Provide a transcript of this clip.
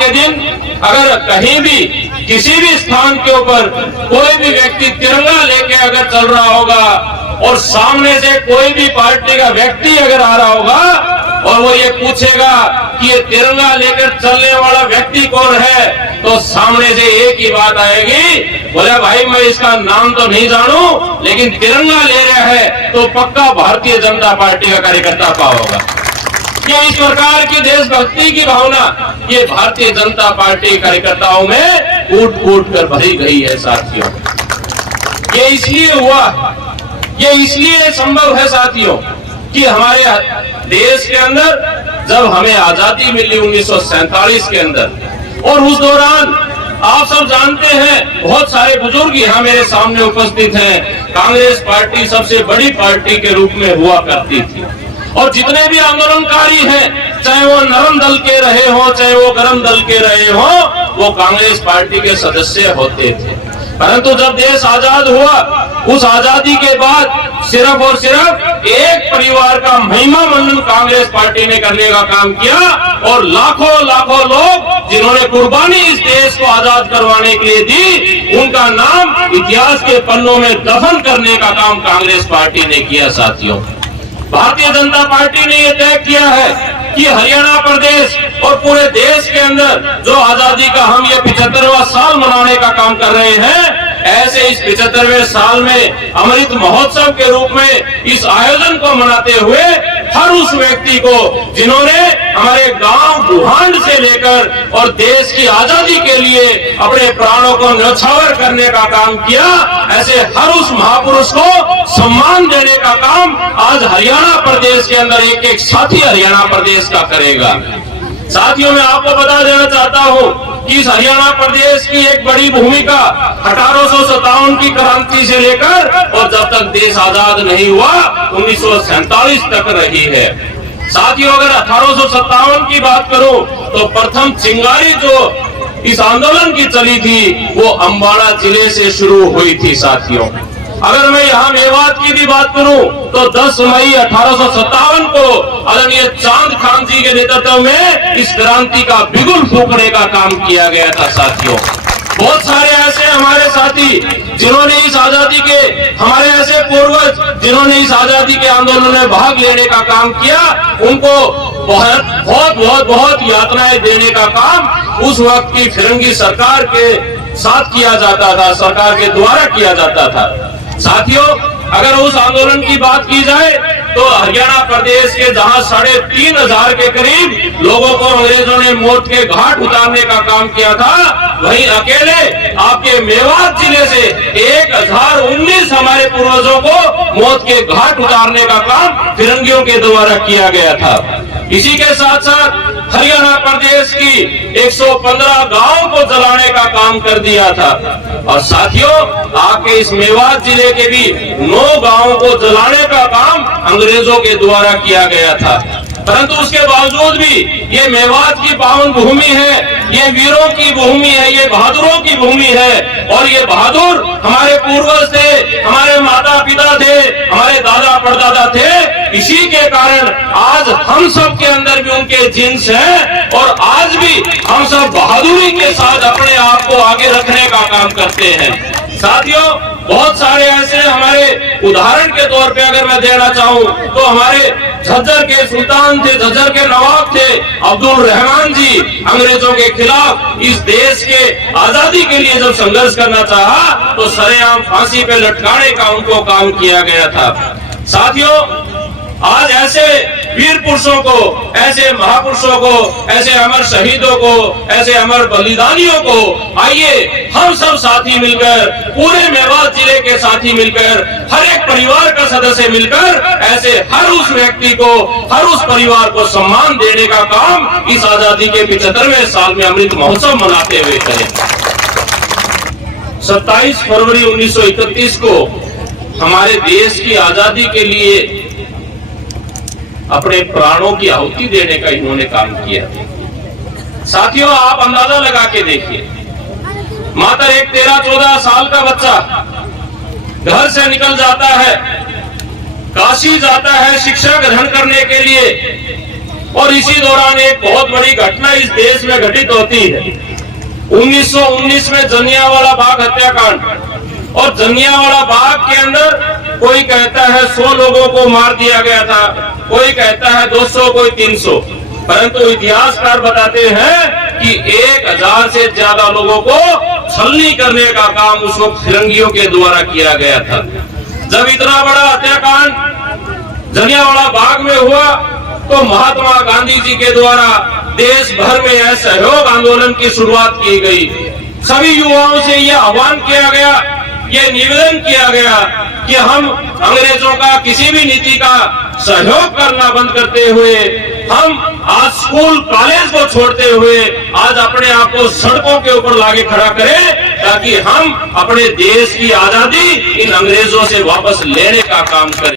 के दिन अगर कहीं भी किसी भी स्थान के ऊपर कोई भी व्यक्ति तिरंगा लेके अगर चल रहा होगा और सामने से कोई भी पार्टी का व्यक्ति अगर आ रहा होगा और वो ये पूछेगा कि ये तिरंगा लेकर चलने वाला व्यक्ति कौन है, तो सामने से एक ही बात आएगी, बोले भाई मैं इसका नाम तो नहीं जानू, लेकिन तिरंगा ले रहा है तो पक्का भारतीय जनता पार्टी का कार्यकर्ता का होगा। ये इस प्रकार की देशभक्ति की भावना ये भारतीय जनता पार्टी कार्यकर्ताओं में कूट कूट कर भरी गई है साथियों। ये इसलिए हुआ, ये इसलिए संभव है साथियों कि हमारे देश के अंदर जब हमें आजादी मिली 1947 के अंदर, और उस दौरान आप सब जानते हैं बहुत सारे बुजुर्ग यहाँ मेरे सामने उपस्थित हैं, कांग्रेस पार्टी सबसे बड़ी पार्टी के रूप में हुआ करती थी और जितने भी आंदोलनकारी हैं, चाहे वो नरम दल के रहे हो चाहे वो गरम दल के रहे हो, वो कांग्रेस पार्टी के सदस्य होते थे। परंतु जब देश आजाद हुआ, उस आजादी के बाद सिर्फ और सिर्फ एक परिवार का महिमा मंडन कांग्रेस पार्टी ने करने का काम किया और लाखों लाखों लोग जिन्होंने कुर्बानी इस देश को आजाद करवाने के लिए दी, उनका नाम इतिहास के पन्नों में दफन करने का काम कांग्रेस पार्टी ने किया साथियों। भारतीय जनता पार्टी ने यह तय किया है कि हरियाणा प्रदेश और पूरे देश के अंदर जो आजादी का हम ये 75वां साल मनाने का काम कर रहे हैं, ऐसे इस 75वें साल में अमृत महोत्सव के रूप में इस आयोजन को मनाते हुए हर उस व्यक्ति को जिन्होंने हमारे गांव बुहांड से लेकर और देश की आजादी के लिए अपने प्राणों को न्यौछावर करने का काम किया, ऐसे हर उस महापुरुष को सम्मान देने का काम आज हरियाणा प्रदेश के अंदर एक एक साथी हरियाणा प्रदेश का करेगा। साथियों मैं आपको बता देना चाहता हूं कि इस हरियाणा प्रदेश की एक बड़ी भूमिका 1857 की क्रांति से लेकर और जब तक देश आजाद नहीं हुआ 1947 तक रही है। साथियों अगर 1857 की बात करूं तो प्रथम चिंगारी जो इस आंदोलन की चली थी वो अम्बाड़ा जिले से शुरू हुई थी साथियों। अगर मैं यहाँ मेवात की भी बात करूं तो 10 मई 1857 को आदरणीय चांद खान जी के नेतृत्व में इस क्रांति का बिगुल फूंकने का काम किया गया था साथियों। बहुत सारे ऐसे हमारे साथी जिन्होंने इस आजादी के, हमारे ऐसे पूर्वज जिन्होंने इस आजादी के आंदोलन में भाग लेने का काम किया, उनको बहुत यातनाएं देने का काम उस वक्त की फिरंगी सरकार के साथ किया जाता था, सरकार के द्वारा किया जाता था। साथियों अगर उस आंदोलन की बात की जाए तो हरियाणा प्रदेश के जहां 3500 के करीब लोगों को अंग्रेजों ने मौत के घाट उतारने का काम किया था, वहीं अकेले आपके मेवात जिले से 1019 हमारे पूर्वजों को मौत के घाट उतारने का काम फिरंगियों के द्वारा किया गया था। इसी के साथ साथ हरियाणा प्रदेश की 115 गांवों को जलाने का काम कर दिया था और साथियों आपके इस मेवात जिले के भी 9 गांवों को जलाने का काम अंग्रेजों के द्वारा किया गया था। परंतु उसके बावजूद भी ये मेवात की पावन भूमि है, ये वीरों की भूमि है, ये बहादुरों की भूमि है और ये बहादुर हमारे पूर्वज थे, हमारे माता पिता थे, हमारे दादा परदादा थे। इसी के कारण आज हम सब के अंदर भी उनके जीन्स हैं और आज भी हम सब बहादुरी के साथ अपने आप को आगे रखने का काम करते हैं। साथियों बहुत सारे ऐसे हमारे उदाहरण के तौर पे अगर मैं देना चाहूं तो हमारे झज्जर के सुल्तान थे, झज्जर के नवाब थे अब्दुल रहमान जी, अंग्रेजों के खिलाफ इस देश के आजादी के लिए जब संघर्ष करना चाहा तो सरेआम फांसी पे लटकाने का उनको काम किया गया था। साथियों आज ऐसे वीर पुरुषों को, ऐसे महापुरुषों को, ऐसे अमर शहीदों को, ऐसे अमर बलिदानियों को आइए हम सब साथी मिलकर, पूरे मेवात जिले के साथी मिलकर, हर एक परिवार का सदस्य मिलकर ऐसे हर उस व्यक्ति को, हर उस परिवार को सम्मान देने का काम इस आजादी के 75वें साल में अमृत महोत्सव मनाते हुए करें। 27 फरवरी 1931 को हमारे देश की आजादी के लिए अपने प्राणों की आहुति देने का इन्होंने काम किया। साथियों आप अंदाजा लगा के देखिए, मात्र एक 13-14 साल का बच्चा घर से निकल जाता है, काशी जाता है शिक्षा ग्रहण करने के लिए और इसी दौरान एक बहुत बड़ी घटना इस देश में घटित होती है। 1919 में जलियांवाला बाग हत्याकांड, और जलियांवाला बाग के अंदर कोई कहता है 100 लोगों को मार दिया गया था, कोई कहता है 200, कोई 300, परंतु इतिहासकार बताते हैं कि 1000 से ज्यादा लोगों को छलनी करने का काम उस वक्त फिरंगियों के द्वारा किया गया था। जब इतना बड़ा हत्याकांड जलियांवाला बाग में हुआ तो महात्मा गांधी जी के द्वारा देश भर में असहयोग आंदोलन की शुरुआत की गई। सभी युवाओं से यह आह्वान किया गया, यह निवेदन किया गया कि हम अंग्रेजों का किसी भी नीति का सहयोग करना बंद करते हुए, हम आज स्कूल कॉलेज को छोड़ते हुए आज अपने आप को सड़कों के ऊपर लाके खड़ा करें, ताकि हम अपने देश की आजादी इन अंग्रेजों से वापस लेने का काम करें।